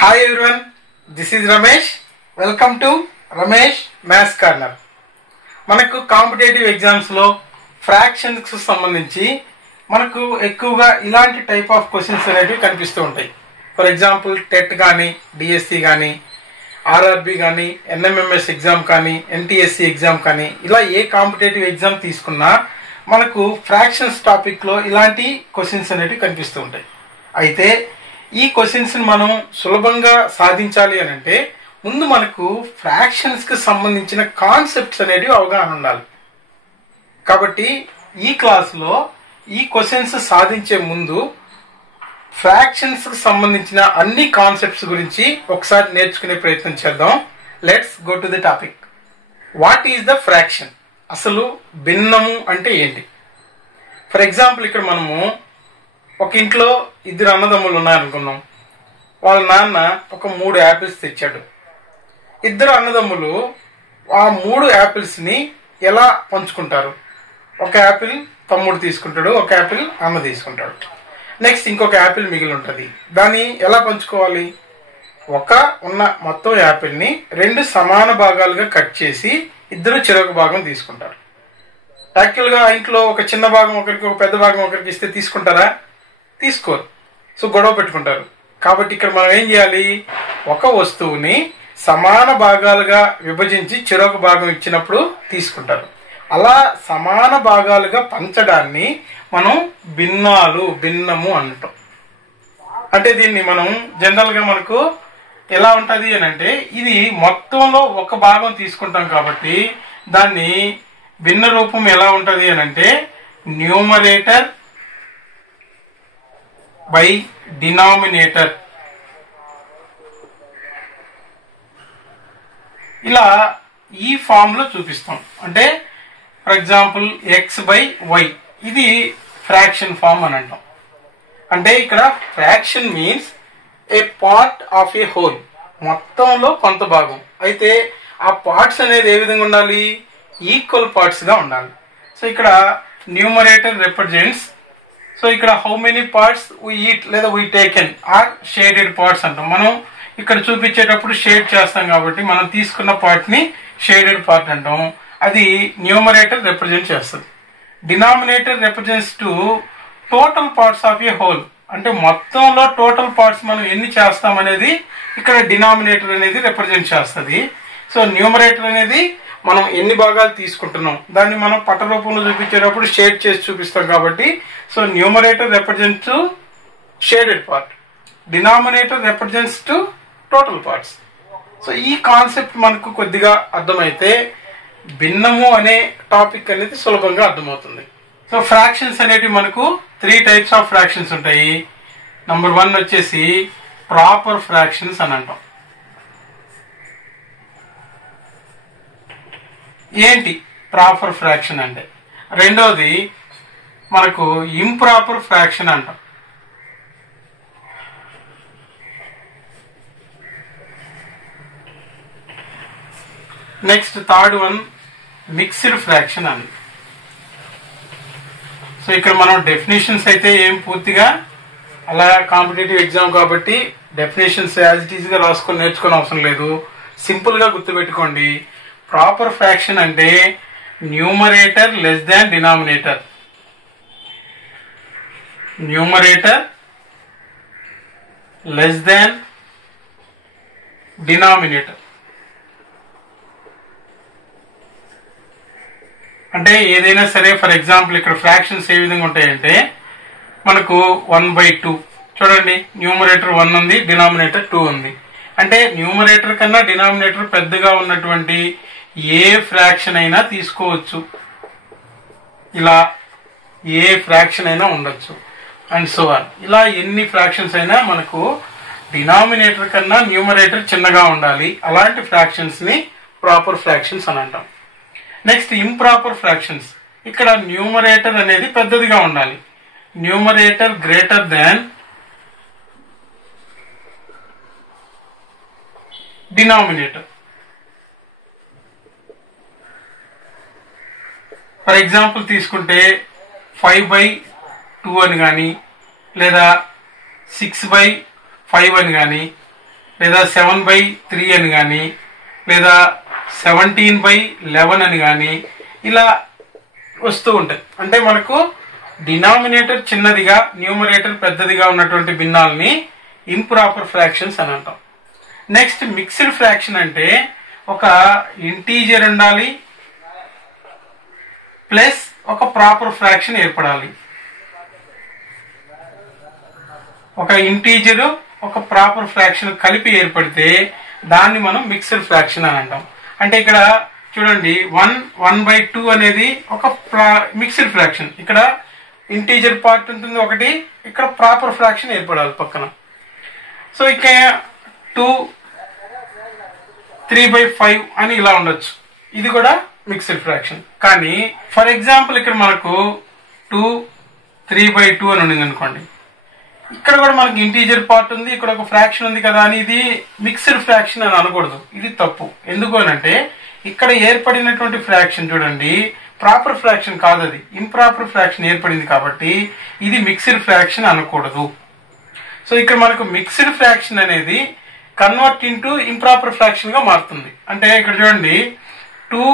Hi everyone, this is Ramesh. Welcome to Ramesh Maths Corner. మనకు competitive exams లో fractions కు సంబంధించి మనకు ఎక్కువగా ఇలాంటి టైప్ ఆఫ్ క్వశ్చన్స్ అనేవి కనిపిస్తూ ఉంటాయి. ఫర్ ఎగ్జాంపుల్ టెట్ కానీ, డిఎస్సి కానీ, ఆర్ఆర్బి కానీ, ఎన్ఎంఎంఎస్ ఎగ్జామ్ కానీ, ఎన్టీఎస్సి ఎగ్జామ్ కానీ, ఇలా ఏ కాంపిటేటివ్ ఎగ్జామ్ తీసుకున్నా మనకు ఫ్రాక్షన్స్ టాపిక్ లో ఇలాంటి క్వశ్చన్స్ అనేవి కనిపిస్తూ ఉంటాయి. అయితే ఈ క్వశ్చన్స్ మనం సులభంగా సాధించాలి అని అంటే ముందు మనకు ఫ్రాక్షన్స్ కి సంబంధించిన కాన్సెప్ట్స్ అనేవి అవగాహన ఉండాలి. కాబట్టి ఈ క్లాస్ లో ఈ క్వశ్చన్స్ సాధించే ముందు ఫ్రాక్షన్స్ కి సంబంధించిన అన్ని కాన్సెప్ట్స్ గురించి ఒకసారి నేర్చుకునే ప్రయత్నం చేద్దాం. Let's go to the topic. What is the fraction? అసలు భిన్నము అంటే ఏంటి? ఫర్ ఎగ్జాంపుల్ ఇక్కడ మనము ఒక ఇంట్లో ఇద్దరు అన్నదమ్ములు ఉన్నారనుకున్నాం. వాళ్ళ నాన్న ఒక 3 యాపిల్స్ తెచ్చాడు. ఇద్దరు అన్నదమ్ములు ఆ 3 యాపిల్స్ ని ఎలా పంచుకుంటారు? ఒక యాపిల్ తమ్ముడు తీసుకుంటాడు, ఒక యాపిల్ అన్న తీసుకుంటాడు. నెక్స్ట్ ఇంకొక యాపిల్ మిగిలి ఉంటుంది. దాన్ని ఎలా పంచుకోవాలి? ఉన్న మొత్తం యాపిల్ ని 2 సమాన భాగాలుగా కట్ చేసి ఇద్దరు చెరొక భాగం తీసుకుంటారు. యాక్చువల్ గా ఇంట్లో ఒక చిన్న భాగం ఒకరికి, ఒక పెద్ద భాగం ఒకరికి ఇస్తే తీసుకుంటారా? తీసుకోరు. సో గొడవ పెట్టుకుంటారు. కాబట్టి ఇక్కడ మనం ఏం చేయాలి? ఒక వస్తువుని సమాన భాగాలుగా విభజించి చెరొక భాగం ఇచ్చినప్పుడు తీసుకుంటారు. అలా సమాన భాగాలుగా పంచడాన్ని మనం భిన్నము అంటాం. అంటే దీన్ని మనం జనరల్ గా మనకు ఎలా ఉంటది అని అంటే, ఇది మొత్తంలో ఒక భాగం తీసుకుంటాం కాబట్టి దాన్ని భిన్న రూపం ఎలా ఉంటది అని అంటే న్యూమరేటర్ బై డినామినేటర్, ఇలా ఈ ఫామ్ లో చూపిస్తాం. అంటే for example x by y, ఇది ఫ్రాక్షన్ ఫామ్ అని అంటాం. అంటే ఇక్కడ fraction means a part of a whole, మొత్తంలో కొంత భాగం. అయితే ఆ పార్ట్స్ అనేది ఏ విధంగా ఉండాలి? ఈక్వల్ పార్ట్స్ గా ఉండాలి. సో ఇక్కడ న్యూమరేటర్ రిప్రజెంట్స్, సో ఇక్కడ how many parts we eat లేదా we taken or shaded parts అంటాం. మనం ఇక్కడ చూపించేటప్పుడు షేడ్ చేస్తాం కాబట్టి మనం తీసుకున్న పార్ట్ ని షేడెడ్ పార్ట్ అంటాం. అది న్యూమరేటర్ రిప్రజెంట్ చేస్తుంది. Denominator represents to total parts of a whole, అంటే మొత్తంలో టోటల్ పార్ట్స్ మనం ఎన్ని చేస్తాం అనేది ఇక్కడ డినామినేటర్ అనేది రిప్రజెంట్ చేస్తుంది. సో న్యూమరేటర్ అనేది మనం ఎన్ని భాగాలు తీసుకుంటున్నాం దాన్ని మనం పట రూపంలో చూపించేటప్పుడు షేడ్ చేసి చూపిస్తాం కాబట్టి, so numerator represents to shaded part, denominator represents to total parts. So ఈ కాన్సెప్ట్ మనకు కొద్దిగా అర్థమైతే భిన్నము అనే టాపిక్ అనేది సులభంగా అర్థమవుతుంది. సో ఫ్రాక్షన్స్ అనేవి మనకు 3 టైప్స్ ఆఫ్ ఫ్రాక్షన్స్ ఉంటాయి. నంబర్ 1 వచ్చేసి ప్రాపర్ ఫ్రాక్షన్స్ అని అంటాం. ఏంటి ప్రాపర్ ఫ్రాక్షన్ అంటే? రెండోది మనకు ఇంప్రాపర్ ఫ్రాక్షన్ అంటాం. Next third one mixed fraction అని. సో ఇక్కడ మనం డెఫినేషన్స్ అయితే ఏం పూర్తిగా అలా కాంపిటేటివ్ ఎగ్జామ్ కాబట్టి డెఫినేషన్స్ యాజ్ ఇట్ ఈజ్ గా రాసుకొని నేర్చుకునే అవసరం లేదు. సింపుల్ గా గుర్తుపెట్టుకోండి. ప్రాపర్ ఫ్రాక్షన్ అంటే numerator less than denominator, numerator less than denominator. అంటే ఏదైనా సరే, ఫర్ ఎగ్జాంపుల్ ఇక్కడ ఫ్రాక్షన్స్ ఏ విధంగా ఉంటాయంటే మనకు 1/2 చూడండి, న్యూమరేటర్ 1 ఉంది, డినామినేటర్ 2 ఉంది. అంటే న్యూమరేటర్ కన్నా డినామినేటర్ పెద్దగా ఉన్నటువంటి ఏ ఫ్రాక్షన్ అయినా తీసుకోవచ్చు. ఇలా ఏ ఫ్రాక్షన్ అయినా ఉండొచ్చు అండ్ సో ఆన్. ఇలా ఎన్ని ఫ్రాక్షన్స్ అయినా మనకు డినామినేటర్ కన్నా న్యూమరేటర్ చిన్నగా ఉండాలి. అలాంటి ఫ్రాక్షన్స్ ని ప్రాపర్ ఫ్రాక్షన్స్ అని అంటాం. Next improper fractions. ఇక్కడ న్యూమరేటర్ అనేది పెద్దదిగా ఉండాలి. Numerator greater than denominator. For example తీసుకుంటే 5/2 అని కానీ, లేదా 6/5 అని కానీ, లేదా 7/3 అని కానీ, లేదా 17/11 అని కానీ ఇలా వస్తూ ఉంటాయి. అంటే మనకు డినామినేటర్ చిన్నదిగా న్యూమరేటర్ పెద్దదిగా ఉన్నటువంటి భిన్నాలని ఇంప్రాపర్ ఫ్రాక్షన్స్ అని అంటాం. నెక్స్ట్ మిక్స్డ్ ఫ్రాక్షన్ అంటే ఒక ఇంటీజర్ ఉండాలి ప్లస్ ఒక ప్రాపర్ ఫ్రాక్షన్ ఏర్పడాలి. ఒక ఇంటీజర్ ఒక ప్రాపర్ ఫ్రాక్షన్ కలిపి ఏర్పడితే దాన్ని మనం మిక్స్డ్ ఫ్రాక్షన్ అని అంటాం. అంటే ఇక్కడ చూడండి 1/2 అనేది ఒక మిక్స్డ్ ఫ్రాక్షన్. ఇక్కడ ఇంటీజర్ పార్ట్ ఉంటుంది ఒకటి, ఇక్కడ ప్రాపర్ ఫ్రాక్షన్ ఏర్పడాలి పక్కన. సో ఇక 2 3/5 అని ఇలా ఉండొచ్చు. ఇది కూడా మిక్స్డ్ ఫ్రాక్షన్. కానీ ఫర్ ఎగ్జాంపుల్ ఇక్కడ మనకు 2 3/2 అని ఉండింది అనుకోండి, ఇక్కడ కూడా మనకి ఇంటీజర్ పార్ట్ ఉంది, ఇక్కడ ఒక ఫ్రాక్షన్ ఉంది కదా అని ఇది మిక్స్డ్ ఫ్రాక్షన్ అని అనకూడదు. ఇది తప్పు. ఎందుకు అనంటే ఇక్కడ ఏర్పడినటువంటి ఫ్రాక్షన్ చూడండి ప్రాపర్ ఫ్రాక్షన్ కాదు, అది ఇంప్రాపర్ ఫ్రాక్షన్ ఏర్పడింది కాబట్టి ఇది మిక్స్డ్ ఫ్రాక్షన్ అనకూడదు. సో ఇక్కడ మనకు మిక్స్డ్ ఫ్రాక్షన్ అనేది కన్వర్ట్ ఇంటూ ఇంప్రాపర్ ఫ్రాక్షన్ గా మారుతుంది. అంటే ఇక్కడ చూడండి 2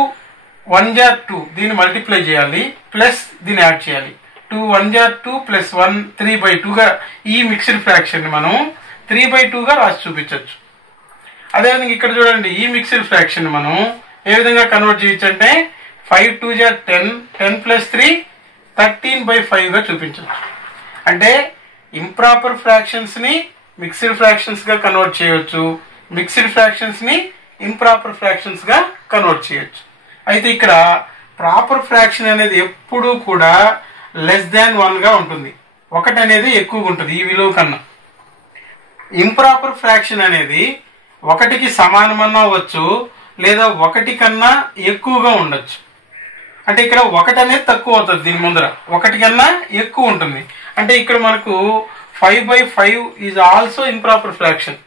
1 * 2 దీన్ని మల్టిప్లై చేయాలి ప్లస్ దీన్ని యాడ్ చేయాలి. 2 1 * 2 ప్లస్ 1 3/2 గా ఈ మిక్స్డ్ ఫ్రాక్షన్ ని మనం 3/2 గా రాసి చూపించవచ్చు. అదేవిధంగా ఇక్కడ చూడండి ఈ మిక్స్డ్ ఫ్రాక్షన్ మనం ఏ విధంగా కన్వర్ట్ చేయొచ్చు అంటే 5 2 * 10 10 + 3 13/5 గా చూపించవచ్చు. అంటే ఇంప్రాపర్ ఫ్రాక్షన్స్ ని మిక్స్డ్ ఫ్రాక్షన్స్ గా కన్వర్ట్ చేయొచ్చు, మిక్స్డ్ ఫ్రాక్షన్స్ ని ఇంప్రాపర్ ఫ్రాక్షన్స్ గా కన్వర్ట్ చేయొచ్చు. అయితే ఇక్కడ ప్రాపర్ ఫ్రాక్షన్ అనేది ఎప్పుడూ కూడా <1 గా ఉంటుంది. 1 అనేది ఎక్కువగా ఉంటుంది ఈ విలువ కన్నా. ఇంప్రాపర్ ఫ్రాక్షన్ అనేది 1కి సమానమన్నా అవ్వచ్చు లేదా 1 కన్నా ఎక్కువగా ఉండొచ్చు. అంటే ఇక్కడ 1 అనేది తక్కువ అవుతుంది, దీని ముందర 1 కన్నా ఎక్కువ ఉంటుంది. అంటే ఇక్కడ మనకు 5/5 is also improper fraction,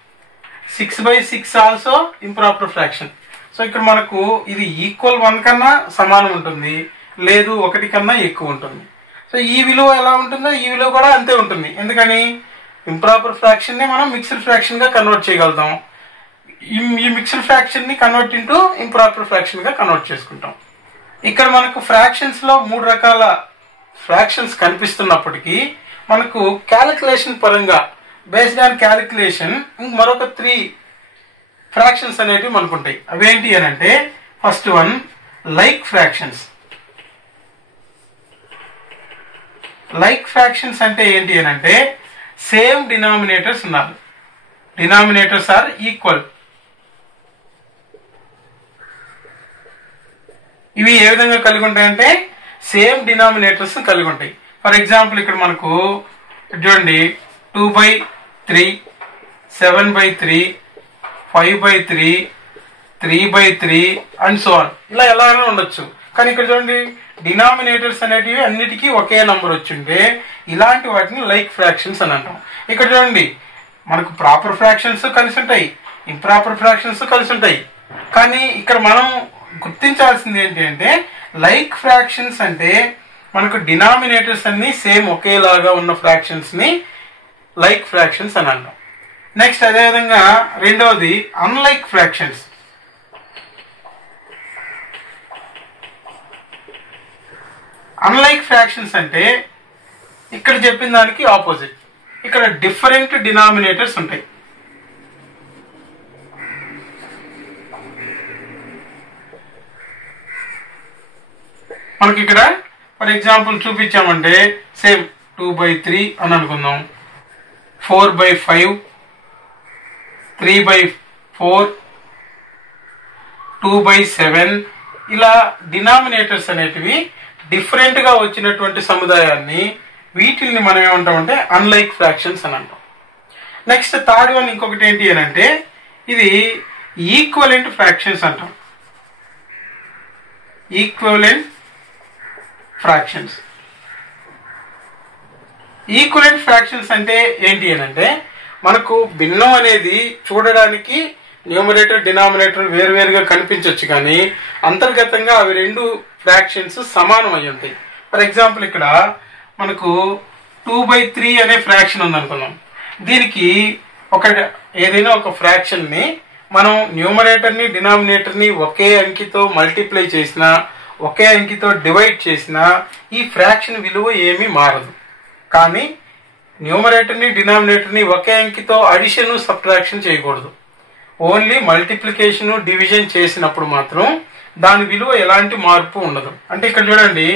6/6 also improper fraction. So ఇక్కడ మనకు ఇది ఈక్వల్ 1 కన్నా సమానం ఉంటుంది, లేదు 1 కన్నా ఎక్కువ ఉంటుంది. సో ఈ విలువ ఎలా ఉంటుందో ఈ విలువ కూడా అంతే ఉంటుంది. ఎందుకని ఇంప్రాపర్ ఫ్రాక్షన్ ని మనం మిక్స్డ్ ఫ్రాక్షన్ గా కన్వర్ట్ చేయగలుగుతాం. ఈ మిక్స్డ్ ఫ్రాక్షన్ ని కన్వర్ట్ ఇంటూ ఇంప్రాపర్ ఫ్రాక్షన్ గా కన్వర్ట్ చేసుకుంటాం. ఇక్కడ మనకు ఫ్రాక్షన్స్ లో 3 రకాల ఫ్రాక్షన్స్ కనిపిస్తున్నప్పటికీ మనకు క్యాలిక్యులేషన్ పరంగా బేస్డ్ ఆన్ క్యాలిక్యులేషన్ మరొక 3 ఫ్రాక్షన్స్ అనేటివి మనకు ఉంటాయి. అవేంటి అని అంటే first one like fractions. Like fractions అంటే ఏంటి అని అంటే సేమ్ డినామినేటర్స్ ఉన్నారు, డినామినేటర్స్ ఆర్ ఈక్వల్. ఇవి ఏ విధంగా కలిగి ఉంటాయంటే సేమ్ డినామినేటర్స్ కలిగి ఉంటాయి. ఫర్ ఎగ్జాంపుల్ ఇక్కడ మనకు చూడండి 2/3 7/3 5/3 3/3 అండ్ సో ఆన్ ఇలా ఎలాగైనా ఉండొచ్చు. కానీ ఇక్కడ చూడండి డినామినేటర్స్ అనేటివి అన్నిటికీ ఒకే నంబర్ వచ్చింటే ఇలాంటి వాటిని లైక్ ఫ్రాక్షన్స్ అని అంటాం. ఇక్కడ చూడండి మనకు ప్రాపర్ ఫ్రాక్షన్స్ కలిసి ఉంటాయి, ఇంప్రాపర్ ఫ్రాక్షన్స్ కలిసి ఉంటాయి. కానీ ఇక్కడ మనం గుర్తించాల్సింది ఏంటి అంటే లైక్ ఫ్రాక్షన్స్ అంటే మనకు డినామినేటర్స్ అన్ని సేమ్ ఒకేలాగా ఉన్న ఫ్రాక్షన్స్ ని లైక్ ఫ్రాక్షన్స్ అని అంటాం. నెక్స్ట్ అదేవిధంగా రెండవది అన్లైక్ ఫ్రాక్షన్స్. అన్లైక్ ఫ్రాక్షన్స్ అంటే ఇక్కడ చెప్పిన దానికి ఆపోజిట్. ఇక్కడ డిఫరెంట్ డినామినేటర్స్ ఉంటాయి. మనకి ఇక్కడ ఫర్ ఎగ్జాంపుల్ చూపించామంటే సేమ్ 2/3 అని అనుకుందాం, 4/5 3/4 2/7 ఇలా డినామినేటర్స్ అనేటివి డిఫరెంట్ గా వచ్చినటువంటి సముదాయాన్ని వీటిని మనం ఏమంటామంటే అన్లైక్ ఫ్రాక్షన్స్ అని అంటాం. నెక్స్ట్ థర్డ్ వన్ ఇంకొకటి ఏంటి అని అంటే ఇది ఈక్వలెంట్ ఫ్రాక్షన్స్ అంటాం. Equivalent fractions. ఈక్వలెంట్ ఫ్రాక్షన్స్ అంటే ఏంటి అని అంటే మనకు భిన్నం అనేది చూడడానికి న్యూమరేటర్ డినామినేటర్ వేరువేరుగా కనిపించవచ్చు, కానీ అంతర్గతంగా అవి 2 ఫ్రాక్షన్స్ సమానం అయి ఉంటాయి. ఫర్ ఎగ్జాంపుల్ ఇక్కడ మనకు 2/3 అనే ఫ్రాక్షన్ ఉంది అనుకున్నాం. దీనికి ఏదైనా ఒక ఫ్రాక్షన్ ని మనం న్యూమరేటర్ ని డినామినేటర్ ని ఒకే అంకితో మల్టిప్లై చేసినా ఒకే అంకితో డివైడ్ చేసినా ఈ ఫ్రాక్షన్ విలువ ఏమీ మారదు. కానీ న్యూమరేటర్ ని డినామినేటర్ ని ఒకే అంకితో అడిషన్ సబ్ట్రాక్షన్ చేయకూడదు. ఓన్లీ మల్టిప్లికేషన్ డివిజన్ చేసినప్పుడు మాత్రం దాని విలువ ఎలాంటి మార్పు ఉండదు. అంటే ఇక్కడ చూడండి,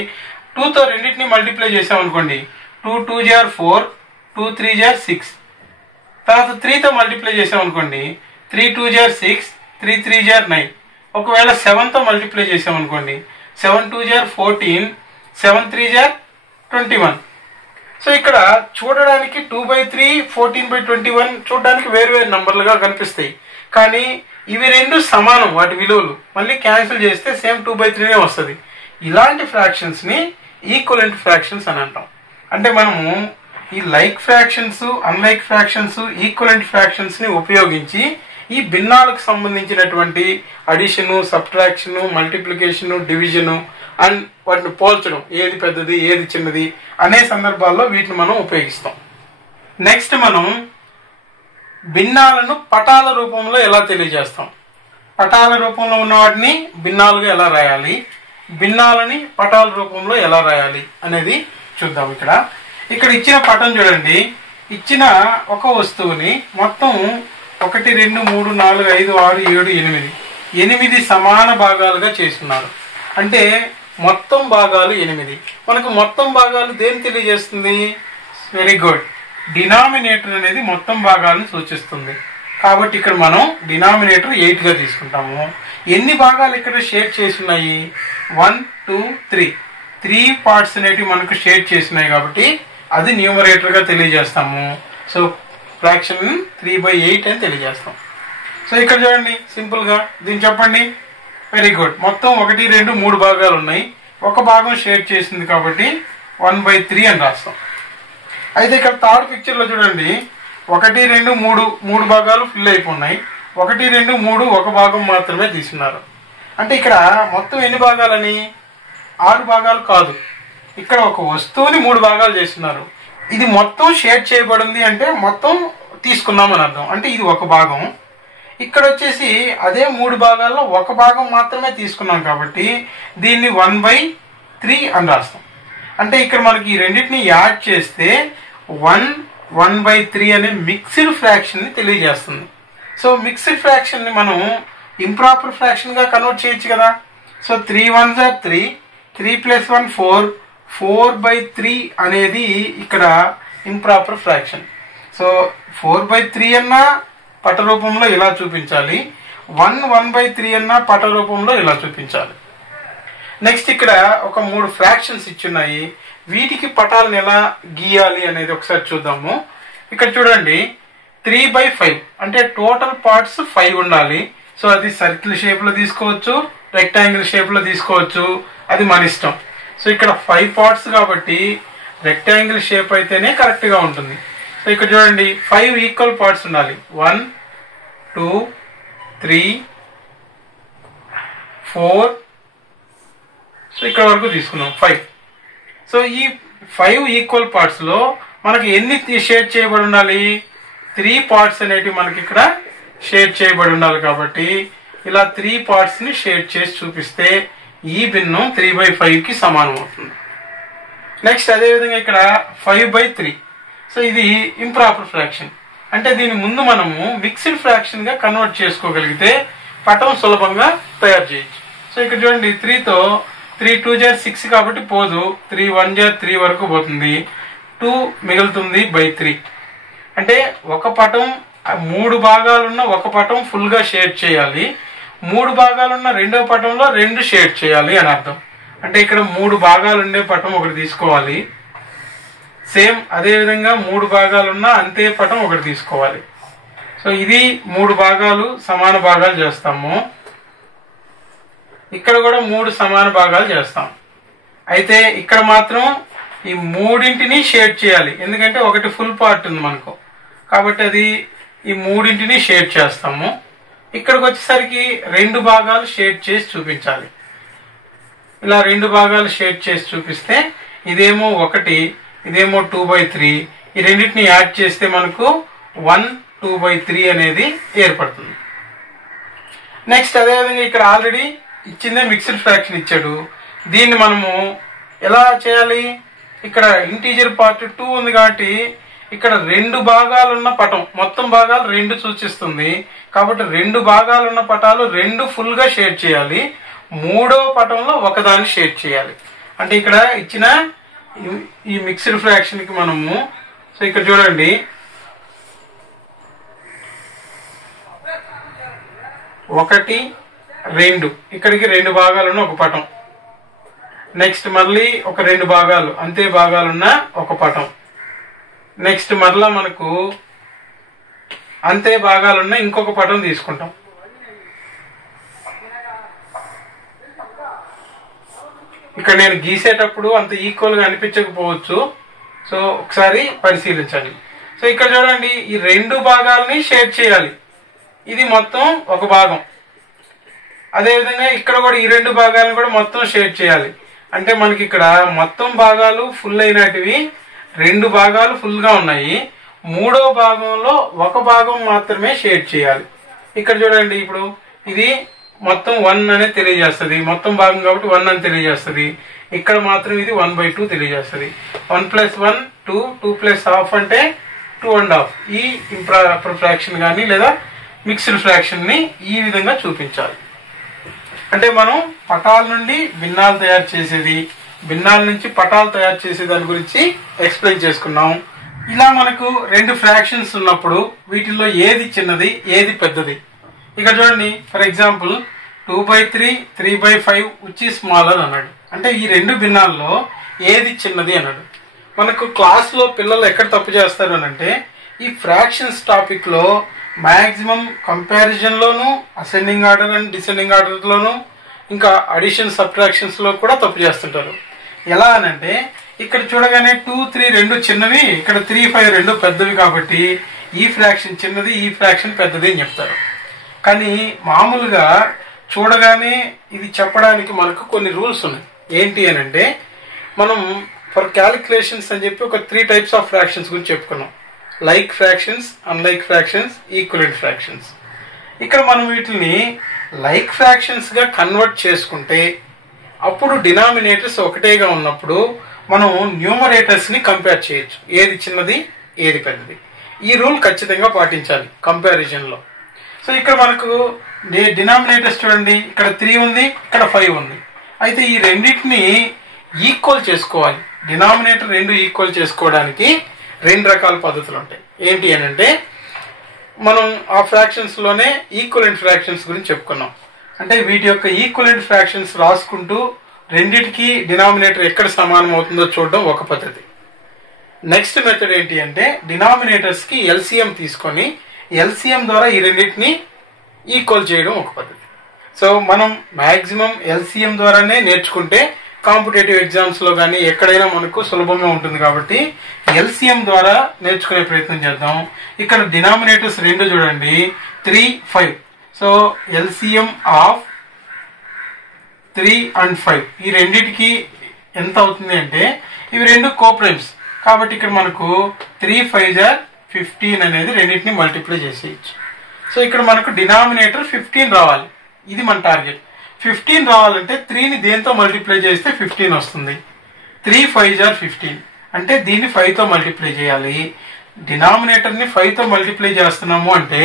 2తో రెండింటిని మల్టిప్లై చేసామనుకోండి, 2 2 జార్ 4, 2 3 జార్ 6. తర్వాత 3తో మల్టిప్లై చేసామనుకోండి, 3 2 జార్ 6, 3 3 జార్ 9. ఒకవేళ 7తో మల్టిప్లై చేసామనుకోండి, 7 2 జార్ 14, 7 3 జార్ 21. సో ఇక్కడ చూడడానికి 2/3, 14/21 చూడడానికి వేరు నంబర్లుగా కనిపిస్తాయి. కానీ ఇవి రెండు సమానం, వాటి విలువలు మళ్ళీ క్యాన్సిల్ చేస్తే సేమ్ 2/3 వస్తుంది. ఇలాంటి ఫ్రాక్షన్స్ ని ఈక్వలెంట్ ఫ్రాక్షన్స్ అని అంటాం. అంటే మనము ఈ like fractions, unlike fractions, equivalent fractions ని ఉపయోగించి ఈ భిన్నాలకు సంబంధించినటువంటి addition, subtraction, multiplication, division and వాటిని పోల్చడం, ఏది పెద్దది ఏది చిన్నది అనే సందర్భాల్లో వీటిని మనం ఉపయోగిస్తాం. నెక్స్ట్ మనం భిన్నాలను పటాల రూపంలో ఎలా తెలియజేస్తాం, పటాల రూపంలో ఉన్న వాటిని భిన్నాలుగా ఎలా రాయాలి, భిన్నాలని పటాల రూపంలో ఎలా రాయాలి అనేది చూద్దాం. ఇక్కడ ఇచ్చిన పటం చూడండి, ఇచ్చిన ఒక వస్తువుని మొత్తం 1 2 3 4 5 6 7 8 సమాన భాగాలుగా చేస్తున్నారు. అంటే మొత్తం భాగాలు 8. మనకు మొత్తం భాగాలు దేని తెలియజేస్తుంది? వెరీ గుడ్, డినామినేటర్ అనేది మొత్తం భాగాలను సూచిస్తుంది. కాబట్టి ఇక్కడ మనం డినామినేటర్ 8 గా తీసుకుంటాము. ఎన్ని భాగాలు ఇక్కడ షేర్ చేసి ఉన్నాయి? 1 2 3 3 పార్ట్స్ అనేటివి మనకు షేర్ చేసినాయి కాబట్టి అది న్యూమరేటర్ గా తెలియజేస్తాము. సో ఫ్రాక్షన్ 3/8 అని తెలియజేస్తాం. సో ఇక్కడ చూడండి, సింపుల్ గా దీన్ని చెప్పండి. వెరీ గుడ్, మొత్తం 1 2 3 భాగాలు ఉన్నాయి, ఒక భాగం షేర్ చేసింది కాబట్టి 1/3 అని రాస్తాం. అయితే ఇక్కడ థర్డ్ పిక్చర్ లో చూడండి, 1 2 3 భాగాలు ఫిల్ అయిపోయినాయి, 1 2 3 ఒక భాగం మాత్రమే తీసుకున్నారు. అంటే ఇక్కడ మొత్తం ఎన్ని భాగాలని? 6 భాగాలు కాదు, ఇక్కడ ఒక వస్తువుని 3 భాగాలు చేస్తున్నారు. ఇది మొత్తం షేర్ చేయబడింది అంటే మొత్తం తీసుకున్నామని అర్థం. అంటే ఇది ఒక భాగం. ఇక్కడ వచ్చేసి అదే 3 భాగాల్లో ఒక భాగం మాత్రమే తీసుకున్నాం కాబట్టి దీన్ని 1/3 అని రాస్తాం. అంటే ఇక్కడ మనకి ఈ రెండింటిని యాడ్ చేస్తే 1/3 అనే మిక్స్డ్ ఫ్రాక్షన్ ని తెలియజేస్తుంది. సో మిక్స్డ్ ఫ్రాక్షన్ ని మనం ఇంప్రాపర్ ఫ్రాక్షన్ గా కన్వర్ట్ చేయొచ్చు కదా. సో 3 1s are 3, 3 + 1 4, 4/3 అనేది ఇక్కడ ఇంప్రాపర్ ఫ్రాక్షన్. సో 4/3 అన్నా పట రూపంలో ఇలా చూపించాలి, 1/3 అన్నా పట రూపంలో ఇలా చూపించాలి. నెక్స్ట్ ఇక్కడ ఒక 3 ఫ్రాక్షన్స్ ఇచ్చున్నాయి, వీటికి పటాలను ఎలా గీయాలి అనేది ఒకసారి చూద్దాము. ఇక్కడ చూడండి, 3/5 అంటే టోటల్ పార్ట్స్ 5 ఉండాలి. సో అది సర్కిల్ షేప్ లో తీసుకోవచ్చు, రెక్టాంగిల్ షేప్ లో తీసుకోవచ్చు, అది మన ఇష్టం. సో ఇక్కడ 5 పార్ట్స్ కాబట్టి రెక్టాంగిల్ షేప్ అయితేనే కరెక్ట్ గా ఉంటుంది. సో ఇక్కడ చూడండి, 5 ఈక్వల్ పార్ట్స్ ఉండాలి. 1 2 3 4. సో ఇక్కడ వరకు తీసుకున్నాం 5. సో ఈ 5 ఈక్వల్ పార్ట్స్ లో మనకి ఎన్ని షేర్ చేయబడి ఉండాలి? 3 పార్ట్స్ అనేటివి మనకి ఇక్కడ షేర్ చేయబడి ఉండాలి. కాబట్టి ఇలా 3 పార్ట్స్ ని షేర్ చేసి చూపిస్తే ఈ భిన్నం 3/5 కి సమానం అవుతుంది. నెక్స్ట్ అదేవిధంగా ఇక్కడ 5/3. సో ఇది ఇంప్రాపర్ ఫ్రాక్షన్. అంటే దీని ముందు మనము మిక్స్డ్ ఫ్రాక్షన్ గా కన్వర్ట్ చేసుకోగలిగితే పటం సులభంగా తయారు చేయొచ్చు. సో ఇక్కడ చూడండి, 3తో 3 2 జార్ 6 కాబట్టి పోదు, 3 1 జార్ 3 వరకు పోతుంది, 2 మిగులుతుంది /3. అంటే ఒక పటం 3 భాగాలున్న ఒక పటం ఫుల్ గా షేర్ చేయాలి, 3 భాగాలున్న రెండో పటంలో 2 షేర్ చేయాలి అని అర్థం. అంటే ఇక్కడ 3 భాగాలు ఉండే పటం ఒకటి తీసుకోవాలి, సేమ్ అదే విధంగా 3 భాగాలున్న అంతే పటం ఒకటి తీసుకోవాలి. సో ఇది 3 భాగాలు సమాన భాగాలు చేస్తాము, ఇక్కడ కూడా 3 సమాన భాగాలు చేస్తాం. అయితే ఇక్కడ మాత్రం ఈ 3ంటిని షేర్ చేయాలి, ఎందుకంటే ఒకటి ఫుల్ పార్ట్ ఉంది మనకు, కాబట్టి అది ఈ 3ంటిని షేర్ చేస్తాము. ఇక్కడికి వచ్చేసరికి 2 భాగాలు షేర్ చేసి చూపించాలి. ఇలా 2 భాగాలు షేర్ చేసి చూపిస్తే ఇదేమో 1, ఇదేమో 2/3, ఈ రెండింటిని యాడ్ చేస్తే మనకు 1 2/3 అనేది ఏర్పడుతుంది. నెక్స్ట్ అదేవిధంగా ఇక్కడ ఆల్రెడీ ఇచ్చిందే మిక్స్డ్ ఫ్రాక్షన్ ఇచ్చాడు. దీన్ని మనము ఎలా చేయాలి? ఇక్కడ ఇంటీజర్ పార్ట్ 2 ఉంది కాబట్టి ఇక్కడ 2 భాగాలున్న పటం, మొత్తం భాగాలు 2 సూచిస్తుంది కాబట్టి 2 భాగాలున్న పటాలు 2 ఫుల్ గా షేడ్ చేయాలి. 3వ పటంలో ఒకదాన్ని షేడ్ చేయాలి. అంటే ఇక్కడ ఇచ్చిన ఈ మిక్స్డ్ ఫ్రాక్షన్ కి మనము సో ఇక్కడ చూడండి 1, 2 ఇక్కడికి 2 భాగాలున్న ఒక పటం, నెక్స్ట్ మళ్ళీ ఒక 2 భాగాలు అంతే భాగాలున్న ఒక పటం, నెక్స్ట్ మరలా మనకు అంతే భాగాలున్న ఇంకొక పటం తీసుకుంటాం. ఇక్కడ నేను గీసేటప్పుడు అంత ఈక్వల్ గా అనిపించకపోవచ్చు, సో ఒకసారి పరిశీలించండి. సో ఇక్కడ చూడండి ఈ 2 భాగాలని షేడ్ చేయాలి. ఇది మొత్తం ఒక భాగం. అదేవిధంగా ఇక్కడ కూడా ఈ 2 భాగాలను కూడా మొత్తం షేడ్ చేయాలి. అంటే మనకి ఇక్కడ మొత్తం భాగాలు ఫుల్ అయినటివి 2 భాగాలు ఫుల్ గా ఉన్నాయి. 3వ భాగంలో ఒక భాగం మాత్రమే షేడ్ చేయాలి. ఇక్కడ చూడండి ఇప్పుడు ఇది మొత్తం 1 అనేది తెలియజేస్తుంది, మొత్తం భాగం కాబట్టి 1 అని తెలియజేస్తుంది. ఇక్కడ మాత్రం ఇది 1/2 తెలియజేస్తుంది. 1 + 1 2, 2 + ½ అంటే 2.5. ఈ ఇంప్రాపర్ ఫ్రాక్షన్ కానీ లేదా మిక్స్డ్ ఫ్రాక్షన్ ని ఈ విధంగా చూపించాలి. అంటే మనం పటాల నుండి భిన్నాలు తయారు చేసేది, భిన్నాల నుంచి పటాలు తయారు చేసే దాని గురించి ఎక్స్ప్లెయిన్ చేసుకున్నాం. ఇలా మనకు 2 ఫ్రాక్షన్స్ ఉన్నప్పుడు వీటిల్లో ఏది చిన్నది ఏది పెద్దది? ఇక్కడ చూడండి for example 2/3, 3/5 which is smaller అన్నాడు. అంటే ఈ 2 భిన్నాల్లో ఏది చిన్నది అన్నాడు. మనకు క్లాస్ లో పిల్లలు ఎక్కడ తప్పు చేస్తారు అని అంటే ఈ ఫ్రాక్షన్స్ టాపిక్ లో మాక్సిమం కంపారిజన్ లోను, ascending order and descending order లోను, ఇంకా అడిషన్ సబ్ట్రాక్షన్స్ లో కూడా తప్పు చేస్తుంటారు. ఎలా అనంటే ఇక్కడ చూడగానే 2, 3 2 చిన్నవి, ఇక్కడ 3, 5 2 పెద్దవి కాబట్టి ఈ ఫ్రాక్షన్ చిన్నది, ఈ ఫ్రాక్షన్ పెద్దది అని చెప్తారు. కానీ మామూలుగా చూడగానే ఇది చెప్పడానికి మనకు కొన్ని రూల్స్ ఉన్నాయి. ఏంటి అని అంటే మనం ఫర్ క్యాలిక్యులేషన్స్ అని చెప్పి ఒక 3 టైప్స్ ఆఫ్ ఫ్రాక్షన్స్ గురించి చెప్పుకున్నాం. Like fractions, unlike fractions, equivalent fractions. ఇక్కడ మనం వీటిని లైక్ ఫ్రాక్షన్స్ గా కన్వర్ట్ చేసుకుంటే అప్పుడు డినామినేటర్స్ ఒకటేగా ఉన్నప్పుడు మనం న్యూమరేటర్స్ ని కంపేర్ చేయొచ్చు. ఏది చిన్నది ఏది పెద్దది. ఈ రూల్ ఖచ్చితంగా పాటించాలి కంపారిజన్ లో. సో ఇక్కడ మనకు డినామినేటర్స్ చూడండి, ఇక్కడ 3 ఉంది, ఇక్కడ 5 ఉంది. అయితే ఈ రెండింటిని ఈక్వల్ చేసుకోవాలి. డినామినేటర్ 2 ఈక్వల్ చేసుకోవడానికి 2 రకాల పద్ధతులు ఉంటాయి. ఏంటి అని అంటే మనం ఆ ఫ్రాక్షన్స్ లోనే ఈక్వలెంట్ ఫ్రాక్షన్స్ గురించి చెప్పుకున్నాం. అంటే వీటి యొక్క ఈక్వలెంట్ ఫ్రాక్షన్స్ రాసుకుంటూ రెండిటికి డినామినేటర్ ఎక్కడ సమానం అవుతుందో చూడడం ఒక పద్ధతి. నెక్స్ట్ మెథడ్ ఏంటి అంటే డినామినేటర్స్ కి ఎల్సిఎం తీసుకొని ఎల్సిఎం ద్వారా ఈ రెండింటిని ఈక్వల్ చేయడం ఒక పద్ధతి. సో మనం మాక్సిమం ఎల్సిఎం ద్వారానే నేర్చుకుంటే కాంపిటేటివ్ ఎగ్జామ్స్ లో కానీ ఎక్కడైనా మనకు సులభంగా ఉంటుంది కాబట్టి ఎల్సిఎం ద్వారా నేర్చుకునే ప్రయత్నం చేద్దాం. ఇక్కడ డినామినేటర్స్ 2 చూడండి 3, 5. సో ఎల్సిఎం ఆఫ్ 3 and 5 ఈ రెండిటికి ఎంత అవుతుంది అంటే ఇవి 2 కోప్రైమ్స్ కాబట్టి ఇక్కడ మనకు 3, 5 are 15 అనేది రెండింటిని మల్టిప్లై చేసేయచ్చు. సో ఇక్కడ మనకు డినామినేటర్ 15 రావాలి. ఇది మన టార్గెట్. 15 రావాలంటే 3ని దేంతో మల్టిప్లై చేస్తే 15 వస్తుంది. 3, 5 are 15 అంటే దీన్ని 5తో మల్టిప్లై చేయాలి. డినామినేటర్ ని 5తో మల్టిప్లై చేస్తున్నాము అంటే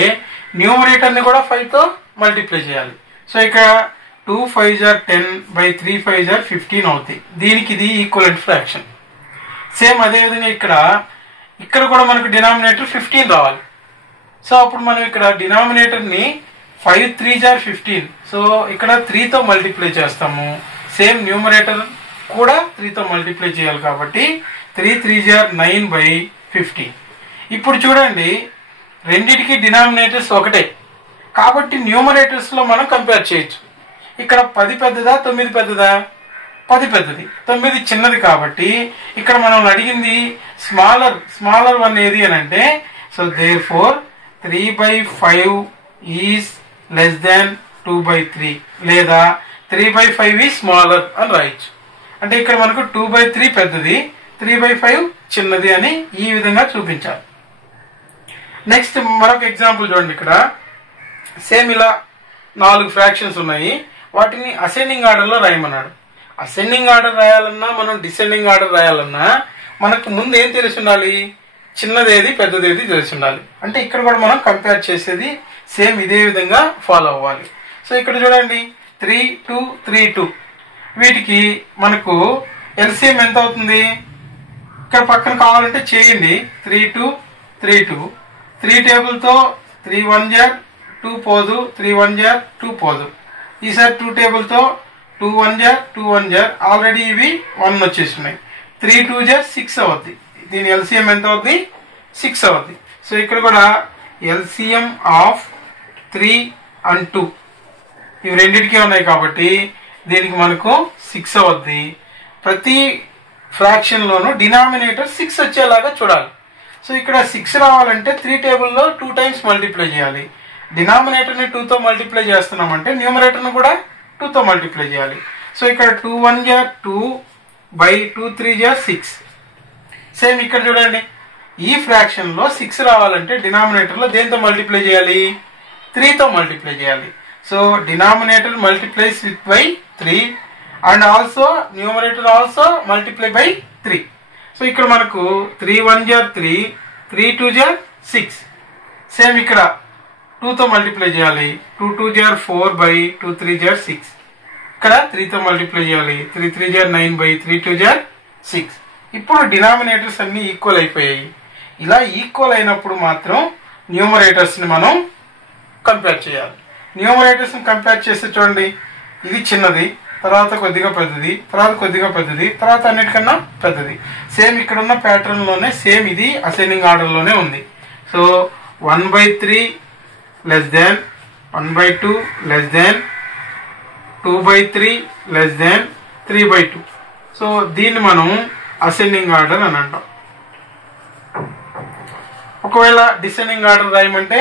న్యూమరేటర్ ని కూడా 5తో మల్టిప్లై చేయాలి. సో ఇక్కడ 2, 5 are 10 by 3, 5 are 15 అవుతాయి. దీనికి ఇది ఈక్వలెంట్ ఫ్రాక్షన్. సేమ్ అదే విధంగా ఇక్కడ కూడా మనకు డినామినేటర్ 15 రావాలి. సో అప్పుడు మనం ఇక్కడ డినామినేటర్ ని 5, 3 are 15. సో ఇక్కడ 3తో మల్టిప్లై చేస్తాము. సేమ్ న్యూమరేటర్ కూడా 3తో మల్టిప్లై చేయాలి కాబట్టి 3, 3 are 9 by 15. ఇప్పుడు చూడండి రెండిటికి డినామినేటర్స్ ఒకటే కాబట్టి న్యూమరేటర్స్ లో మనం కంపేర్ చేయొచ్చు. ఇక్కడ 10 పెద్దదా 9 పెద్దదా? 10 పెద్దది, 9 చిన్నది కాబట్టి ఇక్కడ మనం అడిగింది స్మాలర్ వన్ ఏది అని అంటే so therefore 3/5 is less than 2/3 లేదా 3/5 ఈజ్ స్మాలర్ అని రాయొచ్చు. అంటే ఇక్కడ మనకు 2/3 పెద్దది, 3/5 చిన్నది అని ఈ విధంగా చూపించాలి. నెక్స్ట్ మరొక ఎగ్జాంపుల్ చూడండి. ఇక్కడ సేమ్ ఇలా 4 ఫ్రాక్షన్స్ ఉన్నాయి. వాటిని అసెండింగ్ ఆర్డర్ లో రాయమన్నాడు. అసెండింగ్ ఆర్డర్ రాయాలన్నా మనం డిసెండింగ్ ఆర్డర్ రాయాలన్నా మనకు ముందు ఏం తెలిసి ఉండాలి? చిన్నదేది పెద్దదేది తెలిసి ఉండాలి. అంటే ఇక్కడ కూడా మనం కంపేర్ చేసేది సేమ్ ఇదే విధంగా ఫాలో అవ్వాలి. సో ఇక్కడ చూడండి 3 2 3 2 వీటికి మనకు ఎల్సిఎం ఎంత అవుతుంది? ఇక్కడ పక్కన కావాలంటే చేయండి. 3 2 3 2 3 టేబుల్ తో 3 1 జర్ 2 పోదు, 3 1 జర్ 2 పోదు. ఈసారి 2 టేబుల్ తో 2 1 జర్ 2 1 జర్ ఆల్రెడీ ఇవి 1 వచ్చేస్తున్నాయి. 3 2 జర్ 6 అవుద్ది. దీని ఎల్సిఎం ఎంత అవుద్ది? 6 అవుద్ది. సో ఇక్కడ కూడా ఎల్సిఎం ఆఫ్ 3 and 2 ఇవి రెండింటికే ఉన్నాయి కాబట్టి దీనికి మనకు 6 అవుద్ది. ప్రతి ఫ్రాక్షన్ లోను డినామినేటర్ 6 వచ్చేలాగా చూడాలి. సో ఇక్కడ 6 రావాలంటే 3 టేబుల్లో 2 టైమ్స్ మల్టిప్లై చేయాలి. డినామినేటర్ ని 2 తో మల్టిప్లై చేస్తున్నామంటే న్యూమరేటర్ ని కూడా 2 తో మల్టిప్లై చేయాలి. సో ఇక్కడ 2 1 జర్ 2 బై 2 3 జర్ 6. సేమ్ ఇక్కడ చూడండి, ఈ ఫ్రాక్షన్ లో 6 రావాలంటే డినామినేటర్ లో దేంతో మల్టిప్లై చేయాలి? 3 తో మల్టిప్లై చేయాలి. So denominator multiplies with by 3 and also numerator also multiply by 3. So ఇక్కడ మనకు 3 1 జర్ 3 3 2 జర్ 6. సేమ్ ఇక్కడ 2 తో మల్టిప్లై చేయాలి. 2 2 జర్ 4 బై 2 3 జర్ 6. ఇక్కడ 3 తో మల్టిప్లై చేయాలి. 3 3 జర్ 9 బై 3 2 జర్ 6. ఇప్పుడు డినామినేటర్స్ అన్ని ఈక్వల్ అయిపోయాయి. ఇలా ఈక్వల్ అయినప్పుడు మాత్రం న్యూమరేటర్స్ ని మనం కంపేర్ చేయాలి. న్యూమరేటర్స్ ని కంపేర్ చేస్తే చూడండి, ఇది చిన్నది, తర్వాత కొద్దిగా పెద్దది, తర్వాత కొద్దిగా పెద్దది, తర్వాత అన్నిటికన్నా పెద్దది. సేమ్ ఇక్కడ ఉన్న ప్యాటర్న్ లోనే సేమ్ ఇది అసెండింగ్ ఆర్డర్ లోనే ఉంది. So 1/3 less than 1/2 less than 2/3 less than 3/2. So దీన్ని మనం అసెండింగ్ ఆర్డర్ అని అంటాం. ఒకవేళ డిసెండింగ్ ఆర్డర్ రాయమంటే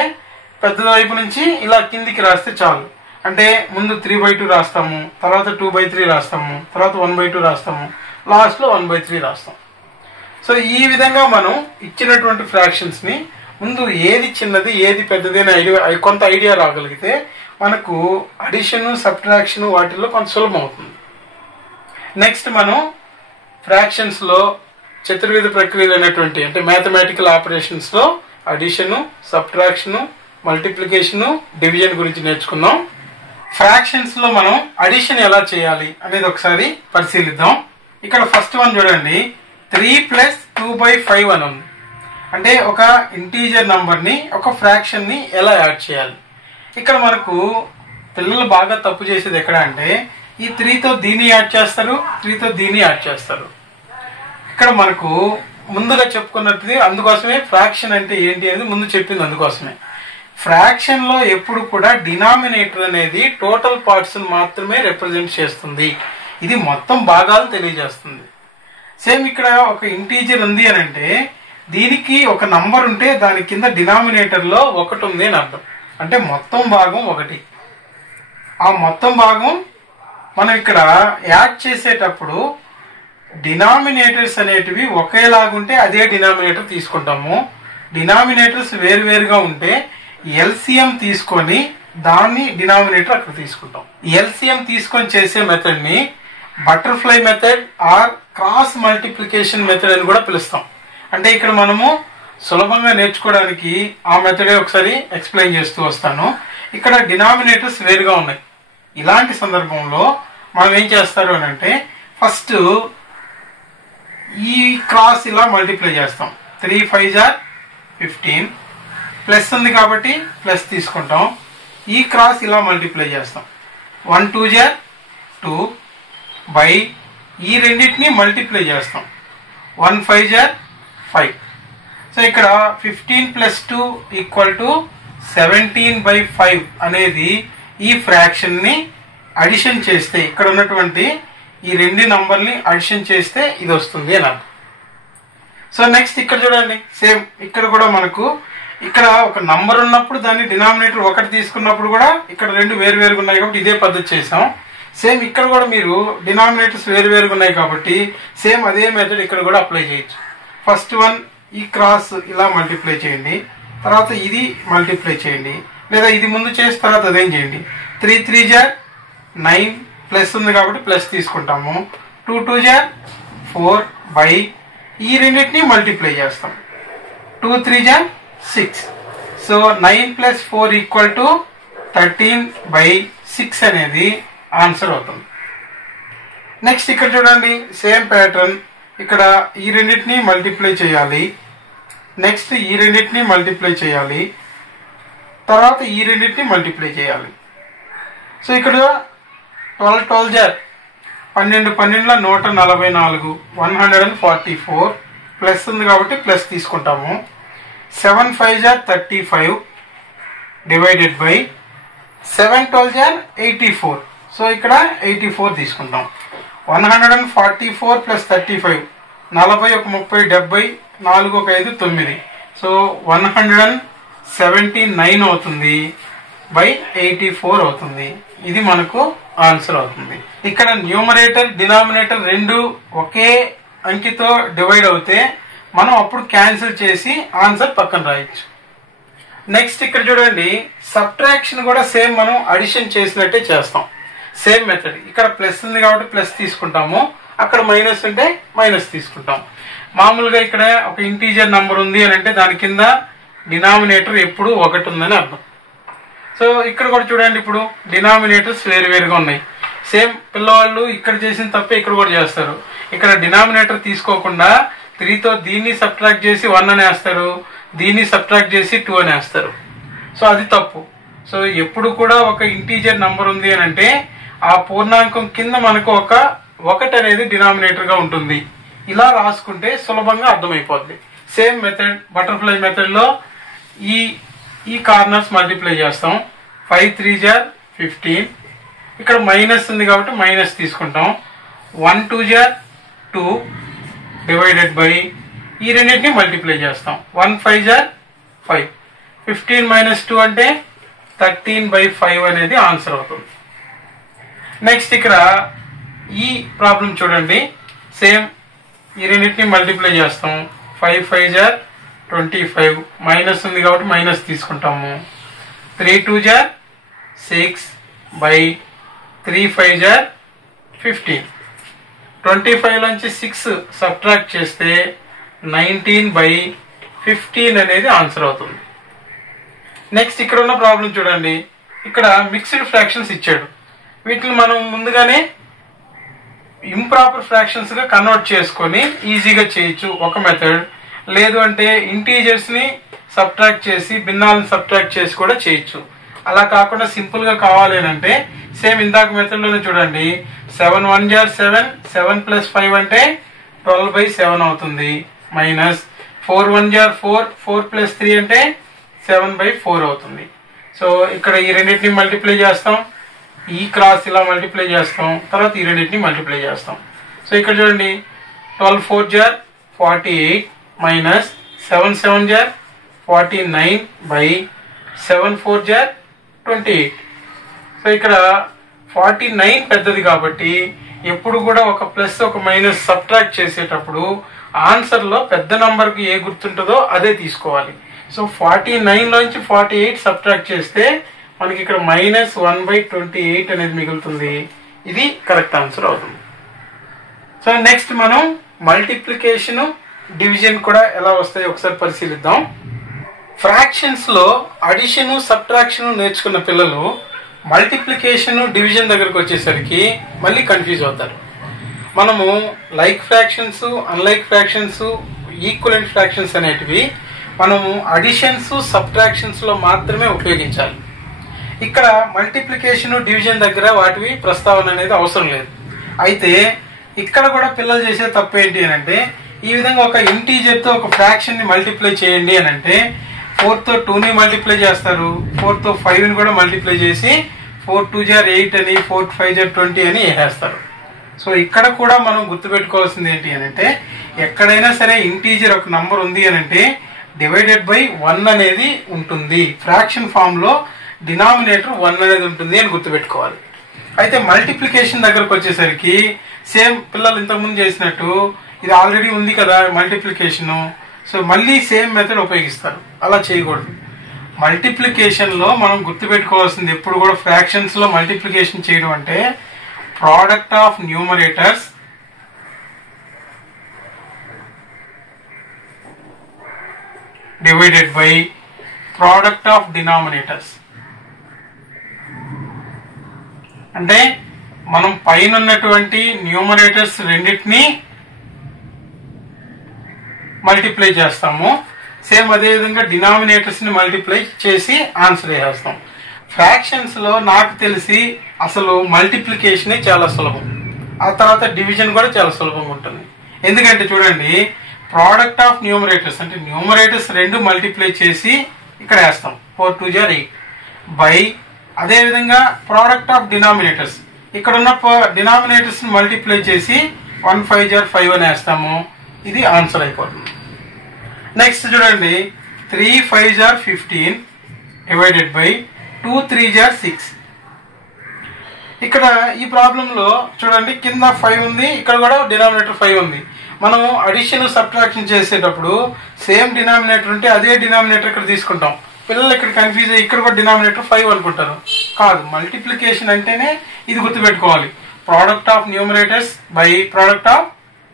పెద్ద వైపు నుంచి ఇలా కిందికి రాస్తే చాలు. అంటే ముందు 3/2 రాస్తాము, తర్వాత 2/3 రాస్తాము, తర్వాత 1/2 రాస్తాము, లాస్ట్ లో 1/3 రాస్తాం. సో ఈ విధంగా మనం ఇచ్చినటువంటి ఫ్రాక్షన్స్ ని ముందు ఏది చిన్నది ఏది పెద్దది అని కొంత ఐడియా రాగలిగితే మనకు అడిషన్ సబ్ట్రాక్షన్ వాటిల్లో కొంత సులభం అవుతుంది. నెక్స్ట్ మనం ఫ్రాక్షన్స్ లో చతుర్విధ ప్రక్రియలు అనేటువంటి అంటే మ్యాథమెటికల్ ఆపరేషన్స్ లో అడిషన్, సబ్ట్రాక్షన్, మల్టిప్లికేషన్, డివిజన్ గురించి నేర్చుకున్నాం. ఫ్రాక్షన్స్ లో మనం అడిషన్ ఎలా చేయాలి అనేది ఒకసారి పరిశీలిద్దాం. ఇక్కడ ఫస్ట్ వన్ చూడండి, 3 + 2/5 అని ఉంది. అంటే ఒక ఇంటీజర్ నంబర్ ని ఒక ఫ్రాక్షన్ ని ఎలా యాడ్ చేయాలి. ఇక్కడ మనకు పిల్లలు బాగా తప్పు చేసేది ఎక్కడ అంటే ఈ 3 తో దీన్ని యాడ్ చేస్తారు, 3 తో దీన్ని యాడ్ చేస్తారు. ఇక్కడ మనకు ముందుగా చెప్పుకున్నట్టు అందుకోసమే ఫ్రాక్షన్ అంటే ఏంటి అనేది ముందు చెప్పింది అందుకోసమే. ఫ్రాక్షన్ లో ఎప్పుడు కూడా డినామినేటర్ అనేది టోటల్ పార్ట్స్ మాత్రమే రిప్రజెంట్ చేస్తుంది. ఇది మొత్తం భాగాలు తెలియజేస్తుంది. సేమ్ ఇక్కడ ఒక ఇంటీజర్ ఉంది అని అంటే దీనికి ఒక నంబర్ ఉంటే దాని కింద డినామినేటర్ లో 1 ఉంది అని అర్థం. అంటే మొత్తం భాగం 1. ఆ మొత్తం భాగం మనం ఇక్కడ యాడ్ చేసేటప్పుడు డినామినేటర్స్ అనేటివి ఒకేలాగుంటే అదే డినామినేటర్ తీసుకుంటాము. డినామినేటర్స్ వేరువేరుగా ఉంటే ఎల్సిఎం తీసుకొని దాన్ని డినామినేటర్ అక్కడ తీసుకుంటాం. ఎల్సిఎం తీసుకొని చేసే మెథడ్ ని butterfly method or cross multiplication method అని కూడా పిలుస్తాం. అంటే ఇక్కడ మనము సులభంగా నేర్చుకోవడానికి ఆ మెథడే ఒకసారి ఎక్స్ప్లెయిన్ చేస్తూ వస్తాను. ఇక్కడ డినామినేటర్స్ వేరుగా ఉన్నాయి. ఇలాంటి సందర్భంలో మనం ఏం చేస్తారు అని అంటే ఫస్ట్ ఈ క్రాస్ ఇలా మల్టిప్లై చేస్తాం. 3 5 జర్ 15 ప్లస్ ఉంది కాబట్టి ప్లస్ తీసుకుంటాం. ఈ క్రాస్ ఇలా మల్టిప్లై చేస్తాం. 1 2 జర్ 2 బై ఈ రెండింటిని మల్టిప్లై చేస్తాం. 1 5 జర్ 5. సో ఇక్కడ 15 + 2 = 17/5 అనేది ఈ ఫ్రాక్షన్ ని అడిషన్ చేస్తే ఇక్కడ ఉన్నటువంటి ఈ రెండు నంబర్ని అడిషన్ చేస్తే ఇది వస్తుంది అని అర్థం. సో నెక్స్ట్ ఇక్కడ చూడండి, సేమ్ ఇక్కడ కూడా మనకు ఇక్కడ ఒక నంబర్ ఉన్నప్పుడు దాన్ని డినామినేటర్ 1 తీసుకున్నప్పుడు కూడా ఇక్కడ రెండు వేరువేరుగా ఉన్నాయి కాబట్టి ఇదే పద్ధతి చేసాం. సేమ్ ఇక్కడ కూడా మీరు డినామినేటర్స్ వేరువేరుగా ఉన్నాయి కాబట్టి సేమ్ అదే మెథడ్ ఇక్కడ కూడా అప్లై చేయొచ్చు. ఫస్ట్ వన్ ఈ క్రాస్ ఇలా మల్టిప్లై చేయండి, తర్వాత ఇది మల్టిప్లై చేయండి, లేదా ఇది ముందు చేసి తర్వాత అదేం చేయండి. 3 3 జార్ 9 ప్లస్ ఉంది కాబట్టి ప్లస్ తీసుకుంటాము. 2 2 జార్ 4 బై ఈ రెండింటిని మల్టిప్లై చేస్తాం. 2 3 జార్ 6. సో 9 ప్లస్ 4 ఈక్వల్ టు 13/6 అనేది ఆన్సర్ అవుతుంది. నెక్స్ట్ ఇక్కడ చూడండి, సేమ్ ప్యాటర్న్. ఇక్కడ ఈ రెండింటిని మల్టిప్లై చేయాలి, నెక్స్ట్ ఈ రెండింటిని మల్టిప్లై చేయాలి, తర్వాత ఈ రెండింటిని మల్టిప్లై చేయాలి. సో ఇక్కడ 12 12 జార్ 12 12 144 144 ప్లస్ ఉంది కాబట్టి ప్లస్ తీసుకుంటాము. 7 5 జార్ 35 డివైడెడ్ బై 7 12 జార్ 84. సో ఇక్కడ 84 తీసుకుంటాం. 144 ప్లస్ 35 40 1 30 70 4 1 5 9. సో 179 అవుతుంది బై 84 అవుతుంది. ఇది మనకు ఆన్సర్ అవుతుంది. ఇక్కడ న్యూమరేటర్ డినామినేటర్ రెండు ఒకే అంకితో డివైడ్ అవుతే మనం అప్పుడు క్యాన్సిల్ చేసి ఆన్సర్ పక్కన రాయొచ్చు. నెక్స్ట్ ఇక్కడ చూడండి, సబ్ట్రాక్షన్ కూడా సేమ్ మనం అడిషన్ చేసినట్టే చేస్తాం. Same method. ఇక్కడ ప్లస్ ఉంది కాబట్టి ప్లస్ తీసుకుంటాము, అక్కడ మైనస్ ఉంటే మైనస్ తీసుకుంటాం. మామూలుగా ఇక్కడ ఒక ఇంటీజర్ నంబర్ ఉంది అని అంటే దాని కింద డినామినేటర్ ఎప్పుడు 1 ఉందని అర్థం. సో ఇక్కడ కూడా చూడండి, ఇప్పుడు డినామినేటర్స్ వేరువేరుగా ఉన్నాయి. సేమ్ పిల్లవాళ్ళు ఇక్కడ చేసిన తప్పే ఇక్కడ కూడా చేస్తారు. ఇక్కడ డినామినేటర్ తీసుకోకుండా 3తో దీన్ని సబ్ట్రాక్ట్ చేసి 1 అని వేస్తారు, దీన్ని సబ్ట్రాక్ట్ చేసి 2 అని వేస్తారు. సో అది తప్పు. సో ఎప్పుడు కూడా ఒక ఇంటీజర్ నంబర్ ఉంది అని అంటే ఆ పూర్ణాంకం కింద మనకు ఒక 1 అనేది డినామినేటర్ గా ఉంటుంది. ఇలా రాసుకుంటే సులభంగా అర్థమైపోద్ది. సేమ్ మెథడ్, బటర్ఫ్లై మెథడ్ లో ఈ కార్నర్స్ మల్టిప్లై చేస్తాం. 5 3 జార్ 15. ఇక్కడ మైనస్ ఉంది కాబట్టి మైనస్ తీసుకుంటాం. 1 2 జార్ 2 డివైడెడ్ బై ఈ రెండింటిని మల్టిప్లై చేస్తాం. 1 5 జార్ 5. 15 మైనస్ 2 అంటే 13/5 అనేది ఆన్సర్ అవుతుంది. నెక్స్ట్ ఇక్కడ ఈ ప్రాబ్లం చూడండి, సేమ్ ఈ రెండింటిని మల్టిప్లై చేస్తాం. 5 5 జార్ 25. మైనస్ ఉంది కాబట్టి మైనస్ తీసుకుంటాము. 3 2 జార్ 6 బై 3 5 జార్ 15. 25 నుంచి 6 సబ్ట్రాక్ట్ చేస్తే 19/15 అనేది ఆన్సర్ అవుతుంది. నెక్స్ట్ ఇక్కడ ఉన్న ప్రాబ్లం చూడండి, ఇక్కడ మిక్స్డ్ ఫ్రాక్షన్స్ ఇచ్చాడు. వీటిని మనం ముందుగానే ఇంప్రాపర్ ఫ్రాక్షన్స్ గా కన్వర్ట్ చేసుకొని ఈజీగా చేయొచ్చు ఒక మెథడ్. లేదు అంటే ఇంటీజర్స్ ని సబ్ట్రాక్ట్ చేసి భిన్నాలను సబ్ట్రాక్ట్ చేసి కూడా చేయొచ్చు. అలా కాకుండా సింపుల్ గా కావాలి అంటే సేమ్ ఇందాక మెథడ్ లోనే చూడండి, 7 1 జార్ 7. 7 ప్లస్ 5 అంటే 12/7 అవుతుంది. Minus 4 1 jar 4. 4 ప్లస్ 3 అంటే 7/4 అవుతుంది. సో ఇక్కడ ఈ రెండింటిని మల్టిప్లై చేస్తాం, ఈ క్రాస్ ఇలా మల్టిప్లై చేస్తాం, తర్వాత ఈ రెండింటిని మల్టిప్లై చేస్తాం. సో ఇక్కడ చూడండి, 12 4 జార్ 48 మైనస్ 7 7 జార్ 49 బై 7 4 జార్ 28. సో ఇక్కడ 49 పెద్దది కాబట్టి ఎప్పుడు కూడా ఒక ప్లస్ ఒక మైనస్ సబ్ట్రాక్ట్ చేసేటప్పుడు ఆన్సర్ లో పెద్ద నంబర్ కి ఏ గుర్తుంటుందో అదే తీసుకోవాలి. సో 49 లోంచి 48 సబ్ట్రాక్ట్ చేస్తే మనకి ఇక్కడ -1/28 అనేది మిగులుతుంది. ఇది కరెక్ట్ ఆన్సర్ అవుతుంది. సో నెక్స్ట్ మనం మల్టిప్లికేషన్ డివిజన్ కూడా ఎలా వస్తాయో ఒకసారి పరిశీలిద్దాం. ఫ్రాక్షన్స్ లో అడిషన్ సబ్ట్రాక్షన్ నేర్చుకున్న పిల్లలు మల్టిప్లికేషన్ డివిజన్ దగ్గరకు వచ్చేసరికి మళ్ళీ కన్ఫ్యూజ్ అవుతారు. మనము like fractions, unlike fractions, equivalent fractions అనేటివి మనము అడిషన్స్ సబ్ట్రాక్షన్స్ లో మాత్రమే ఉపయోగించాలి. ఇక్కడ మల్టిప్లికేషన్ డివిజన్ దగ్గర వాటివి ప్రస్తావన అనేది అవసరం లేదు. అయితే ఇక్కడ కూడా పిల్లలు చేసే తప్పు ఏంటి అని అంటే, ఈ విధంగా ఒక ఇంటీజర్ తో ఒక ఫ్రాక్షన్ ని మల్టిప్లై చేయండి అని అంటే 4 తో 2 ని మల్టిప్లై చేస్తారు, 4 తో 5 ని కూడా మల్టిప్లై చేసి 4 2 జార్ 8 అని 4 5 జార్ 20 అని వేసేస్తారు. సో ఇక్కడ కూడా మనం గుర్తుపెట్టుకోవాల్సింది ఏంటి అని అంటే, ఎక్కడైనా సరే ఇంటీజర్ ఒక నంబర్ ఉంది అని అంటే డివైడెడ్ బై 1 అనేది ఉంటుంది. ఫ్రాక్షన్ ఫామ్ లో డినామినేటర్ 1 అనేది ఉంటుంది అని గుర్తుపెట్టుకోవాలి. అయితే మల్టిప్లికేషన్ దగ్గరకు వచ్చేసరికి సేమ్ పిల్లలు ఇంతకుముందు చేసినట్టు ఇది ఆల్రెడీ ఉంది కదా మల్టిప్లికేషన్. సో మళ్ళీ సేమ్ మెథడ్ ఉపయోగిస్తారు. అలా చేయకూడదు. మల్టిప్లికేషన్ లో మనం గుర్తుపెట్టుకోవాల్సింది ఎప్పుడు కూడా ఫ్రాక్షన్స్ లో మల్టిప్లికేషన్ చేయడం అంటే product of numerators divided by product of denominators. అంటే మనం పైన ఉన్నటువంటి న్యూమరేటర్స్ రెండింటినీ మల్టిప్లై చేస్తాము. సేమ్ అదే విధంగా డినామినేటర్స్ ని మల్టిప్లై చేసి ఆన్సర్ చేస్తాం. ఫ్రాక్షన్స్ లో నాకు తెలిసి అసలు మల్టిప్లికేషన్ చాలా సులభం, ఆ తర్వాత డివిజన్ కూడా చాలా సులభంగా ఉంటుంది. ఎందుకంటే చూడండి, ప్రోడక్ట్ ఆఫ్ న్యూమరేటర్స్ అంటే న్యూమరేటర్స్ రెండు మల్టిప్లై చేసి ఇక్కడ వేస్తాం 4 2 = 8 బై అదే విధంగా ప్రోడక్ట్ ఆఫ్ డినామినేటర్స్ ఇక్కడ ఉన్న డినామినేటర్స్ ని మల్టిప్లై చేసి 1 5 = 5 అని వేస్తాము. ఇది ఆన్సర్ అయిపోతుంది. నెక్స్ట్ చూడండి, 3 5 = 15 డివైడెడ్ బై 2 3 = 6. ఇక్కడ ఈ ప్రాబ్లం లో చూడండి, కింద 5 ఉంది, ఇక్కడ కూడా డినామినేటర్ 5 ఉంది. మనం అడిషన్ సబ్ట్రాక్షన్ చేసేటప్పుడు సేమ్ డినామినేటర్ ఉంటే అదే డినామినేటర్ ఇక్కడ తీసుకుంటాం. పిల్లలు ఇక్కడ కన్ఫ్యూజ్ అయ్యి ఇక్కడ కూడా డినామినేటర్ 5 అనుకుంటారు. కాదు, మల్టిప్లికేషన్ అంటేనే ఇది గుర్తుపెట్టుకోవాలి. Product of numerators by product of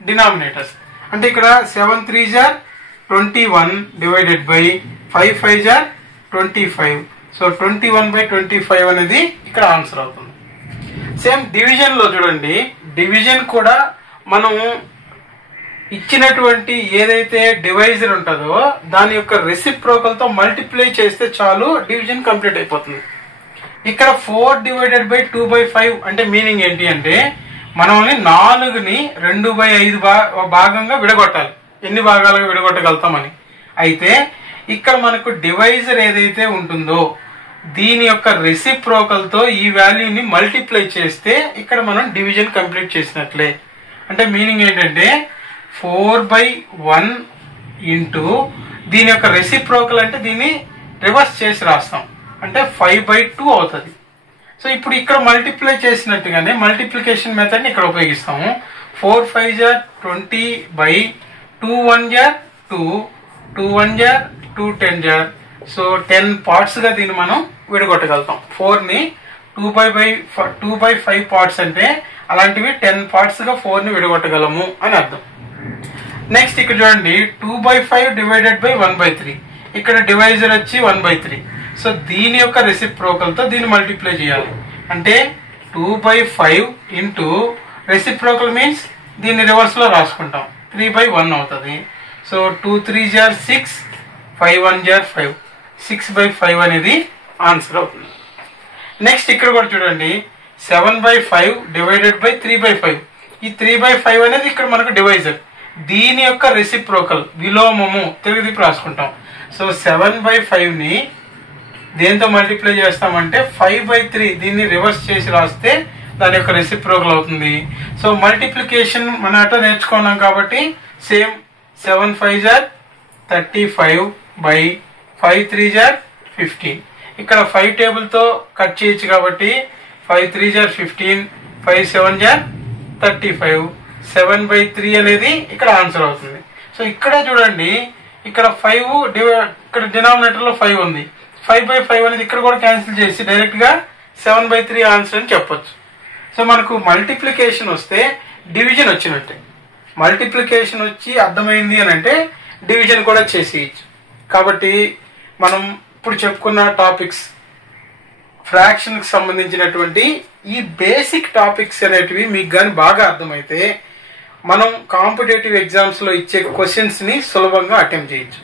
denominators. అంటే ఇక్కడ 7 3 = 21 డివైడెడ్ బై 5 5 = 25. సో 21/25 అనేది ఇక్కడ ఆన్సర్ అవుతుంది. సేమ్ డివిజన్ లో చూడండి, డివిజన్ కూడా మనం ఇచ్చినటువంటి ఏదైతే డివైజర్ ఉంటుందో దాని యొక్క రెసిప్రోకల్ తో మల్టిప్లై చేస్తే చాలు డివిజన్ కంప్లీట్ అయిపోతుంది. ఇక్కడ 4 డివైడెడ్ బై 2/5 అంటే మీనింగ్ ఏంటి అంటే మనల్ని 4ని 2/5 భాగంగా విడగొట్టాలి. ఎన్ని భాగాలుగా విడగొట్టగలుగుతామని. అయితే ఇక్కడ మనకు డివైజర్ ఏదైతే ఉంటుందో దీని యొక్క రెసిప్రోకల్ తో ఈ వాల్యూని మల్టిప్లై చేస్తే ఇక్కడ మనం డివిజన్ కంప్లీట్ చేసినట్లే. అంటే మీనింగ్ ఏంటంటే 4/1 ఇంటూ దీని యొక్క రెసిప్రోకల్ అంటే దీన్ని రివర్స్ చేసి రాస్తాం, అంటే 5/2 అవుతుంది. సో ఇప్పుడు ఇక్కడ మల్టిప్లై చేసినట్టుగానే మల్టిప్లికేషన్ మెథడ్ ని ఇక్కడ ఉపయోగిస్తాము. 4 5 = 20 బై 2 1 = 2 2 1 = 2 10 = సో 10 పార్ట్స్ గా దీన్ని మనం విడగొట్టగలుగుతాం. 4 ని 2/5 పార్ట్స్ అంటే అలాంటివి 10 పార్ట్స్ గా 4 ని విడగొట్టగలము అని అర్థం. నెక్స్ట్ ఇక్కడ చూడండి, 2/5 డివైడెడ్ బై 1/3. ఇక్కడ డివైజర్ వచ్చి 1/3. సో దీని యొక్క రెసిప్రోకల్ తో దీన్ని మల్టిప్లై చేయాలి. అంటే 2/5 ఇంటూ రెసిప్రోకల్ మీన్స్ దీన్ని రివర్స్ లో రాసుకుంటాం, 3/1 అవుతుంది. సో 2 3 = 6 5 1 = 5 6/5 అనేది ఆన్సర్ అవుతుంది. నెక్స్ట్ ఇక్కడ కూడా చూడండి, 7/5 డివైడెడ్ బై 3/5. ఈ 3/5 అనేది ఇక్కడ మనకు డివైజర్, దీని యొక్క రెసిప్రోకల్ విలోమము తెలుగు రాసుకుంటాం. సో 7/5 ని దేంతో మల్టిప్లై చేస్తామంటే 5/3 దీన్ని రివర్స్ చేసి రాస్తే దాని యొక్క రెసిప్రోకల్ అవుతుంది. సో మల్టిప్లికేషన్ మన అట నేర్చుకున్నాం కాబట్టి సేమ్ 7 5 = 35 బై 5 3 = 15. ఇక్కడ 5 టేబుల్ తో కట్ చేయొచ్చు కాబట్టి 5 3 = 15 5 7 = 35 7/3 అనేది ఇక్కడ ఆన్సర్ అవుతుంది. సో ఇక్కడ చూడండి, ఇక్కడ 5 ఇక్కడ డినామినేటర్ లో 5 ఉంది, 5/5 అనేది ఇక్కడ కూడా క్యాన్సిల్ చేసి డైరెక్ట్ గా 7/3 ఆన్సర్ అని చెప్పొచ్చు. సో మనకు మల్టిప్లికేషన్ వస్తే డివిజన్ వచ్చినట్టే. మల్టిప్లికేషన్ వచ్చి అర్థమైంది అని అంటే డివిజన్ కూడా చేసేయచ్చు. కాబట్టి మనం ఇప్పుడు చెప్పుకున్న టాపిక్స్ ఫ్రాక్షన్ కి సంబంధించినటువంటి ఈ బేసిక్ టాపిక్స్ అనేటివి మీకు కానీ బాగా అర్థమైతే మనం కాంపిటేటివ్ ఎగ్జామ్స్ లో ఇచ్చే క్వశ్చన్స్ ని సులభంగా అటెంప్ట్ చేయొచ్చు.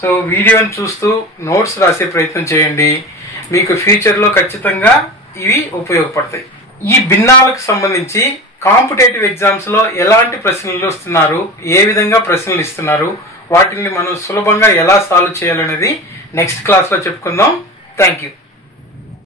సో వీడియోని చూస్తూ నోట్స్ రాసే ప్రయత్నం చేయండి, మీకు ఫ్యూచర్ లో ఖచ్చితంగా ఇవి ఉపయోగపడతాయి. ఈ భిన్నాలకు సంబంధించి కాంపిటేటివ్ ఎగ్జామ్స్ లో ఎలాంటి ప్రశ్నలు వస్తున్నారు, ఏ విధంగా ప్రశ్నలు ఇస్తున్నారు, వాటిని మనం సులభంగా ఎలా సాల్వ్ చేయాలనేది నెక్స్ట్ క్లాస్ లో చెప్పుకుందాం. Thank you.